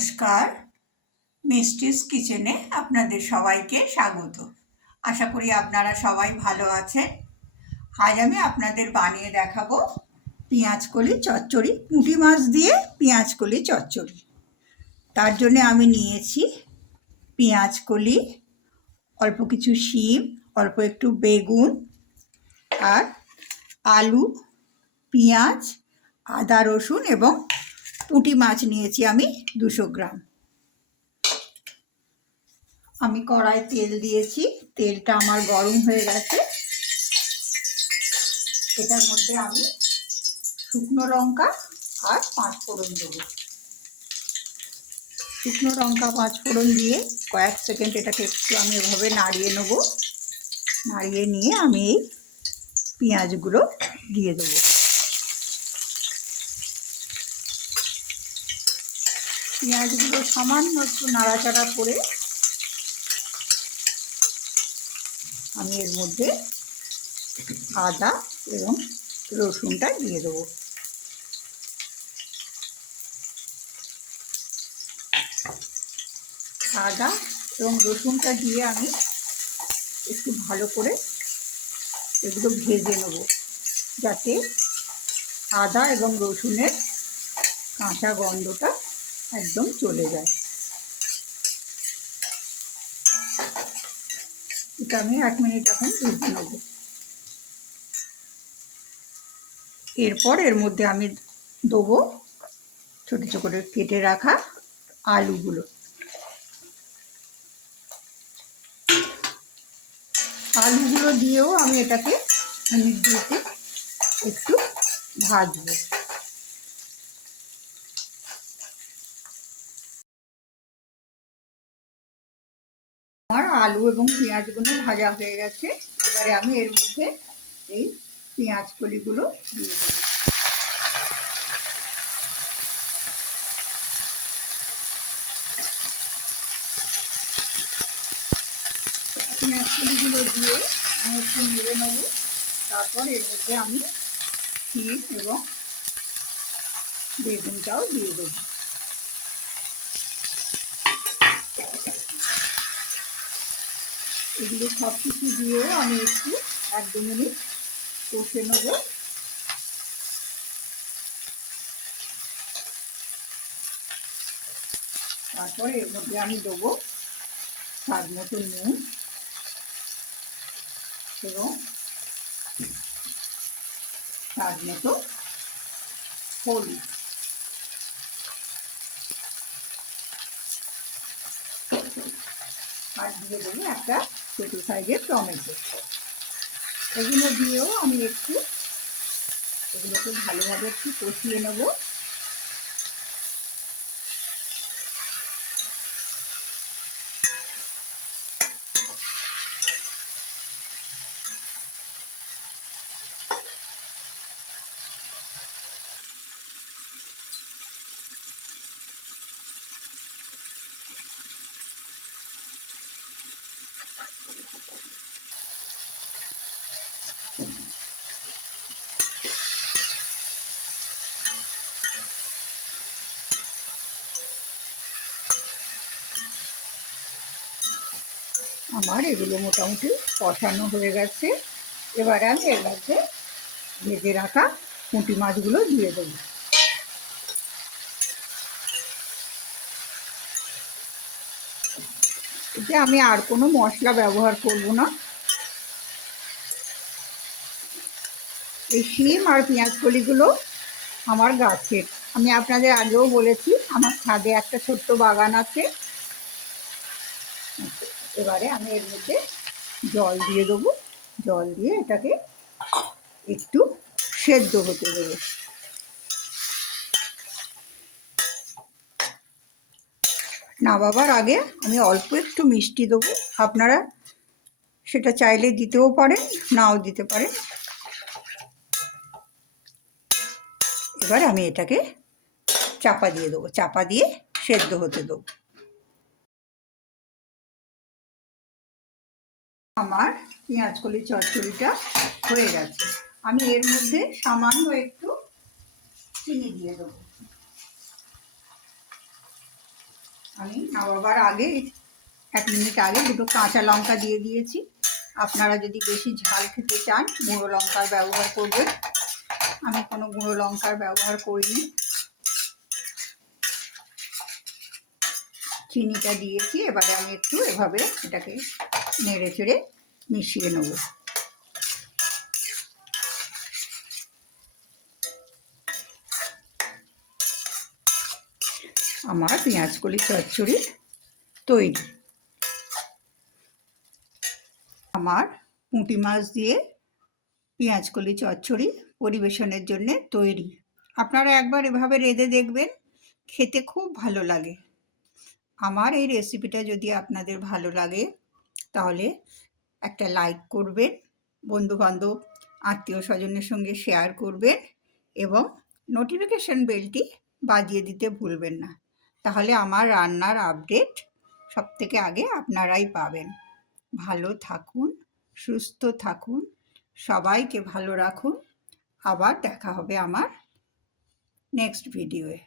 নমস্কার। মিষ্টিস কিচেনে আপনাদের সবাইকে স্বাগত। আশা করি আপনারা সবাই ভালো আছেন। আজ আমি আপনাদের বানিয়ে দেখাবো পেঁয়াজ কলি চচ্চড়ি, পুঁটি মাছ দিয়ে পেঁয়াজ কলি চচ্চড়ি। তার জন্য আমি নিয়েছি পেঁয়াজ কলি, অল্প কিছু শিম, অল্প একটু বেগুন আর আলু, পেঁয়াজ, আদা, রসুন এবং পুঁটি মাছ নিয়েছি আমি দুশো গ্রাম। আমি কড়ায় তেল দিয়েছি, তেলটা আমার গরম হয়ে গেছে। এটার মধ্যে আমি শুকনো লঙ্কা আর পাঁচ ফোড়ন দেবো। শুকনো লঙ্কা, পাঁচ ফোড়ন দিয়ে কয়েক সেকেন্ড এটাকে একটু আমি এভাবে নাড়িয়ে নেব। নাড়িয়ে নিয়ে আমি এই পেঁয়াজগুলো দিয়ে দেবো। পেঁয়াজগুলো সামান্য একটু নাড়াচাড়া করে আমি এর মধ্যে আদা এবং রসুনটা দিয়ে দেবো। আদা এবং রসুনটা দিয়ে আমি একটু ভালো করে এগুলো ভেজে নেব যাতে আদা এবং রসুনের কাঁচা গন্ধটা একদম চলে যায়। এটা আমি এক মিনিট এখন ভেজে নেব। এরপর এর মধ্যে আমি দেবো ছোটো ছোটো করে কেটে রাখা আলুগুলো। আলুগুলো দিয়েও আমি এটাকে মিনিট দুতে একটু ভাজবো। আমার আলু এবং পেঁয়াজগুলো ভাজা হয়ে গেছে। এবারে আমি এর মধ্যে এই পেঁয়াজ কলিগুলো দিয়ে দেবো। পেঁয়াজ কলিগুলো দিয়ে আমি একটু নেড়ে নেব। তারপর এর মধ্যে আমি ক্ষীর এবং বেগুনটাও দিয়ে দেবো। এগুলো সব কিছু দিয়েও আমি একটু এক দু মিনিট কষে নেব। তারপরে এর মধ্যে আমি দেবো স্বাদ মতো নুন এবং স্বাদ মতো হলুদ। আর দিয়ে দেবো একটা ছোটো সাইজের টমেটো এগুলো দিয়েও আমি একটু এগুলোকে ভালোভাবে একটু কষিয়ে নেব। আমার এগুলো মোটামুটি কষানো হয়ে গেছে। এবারে আমি এর মধ্যে ভেজে রাখা পুঁটি মাছগুলো দিয়ে দেবো। এতে আমি আর কোনো মশলা ব্যবহার করব না। এই শিম আর পেঁয়াজ কলিগুলো আমার গাছের। আমি আপনাদের আগেও বলেছি, আমার ছাদে একটা ছোট্ট বাগান আছে। এবারে আমি এর মধ্যে জল দিয়ে দেবো। জল দিয়ে এটাকে একটু সেদ্ধ হতে দেবো। নামাবার আগে আমি অল্প একটু মিষ্টি দেবো। আপনারা সেটা চাইলে দিতেও পারেন, নাও দিতে পারেন। এবার আমি এটাকে চাপা দিয়ে দেবো, চাপা দিয়ে সেদ্ধ হতে দেবো। আমার পেঁয়াজ কলি চচ্চড়িটা হয়ে গেছে। আমি এর মধ্যে সামান্য একটু চিনি দিয়ে দেবো। আমি। নামাবার আগে, এক মিনিট আগে দুটো কাঁচা লঙ্কা দিয়ে দিয়েছি। আপনারা যদি বেশি ঝাল খেতে চান, গুঁড়ো লঙ্কার ব্যবহার করবেন। আমি কোনো গুঁড়ো লঙ্কার ব্যবহার করিনি। চিনিটা দিয়েছি, এবারে আমি একটু এভাবে এটাকে নেড়ে চেড়ে মিশিয়ে নেব। আমার পেঁয়াজ কলি চচ্চড়ি তৈরি। আমার পুঁটি মাছ দিয়ে পেঁয়াজ কলি চচ্চড়ি পরিবেশনের জন্যে তৈরি। আপনারা একবার এভাবে রেঁধে দেখবেন, খেতে খুব ভালো লাগে। আমার এই রেসিপিটা যদি আপনাদের ভালো লাগে, তাহলে একটা লাইক করবেন, বন্ধুবান্ধব আত্মীয় স্বজনের সঙ্গে শেয়ার করবেন এবং নোটিফিকেশন বেলটি বাজিয়ে দিতে ভুলবেন না। তাহলে আমার রান্নার আপডেট সব থেকে আগে আপনারাই পাবেন। ভালো থাকুন, সুস্থ থাকুন, সবাইকে ভালো রাখুন। আবার দেখা হবে আমার নেক্সট ভিডিওয়ে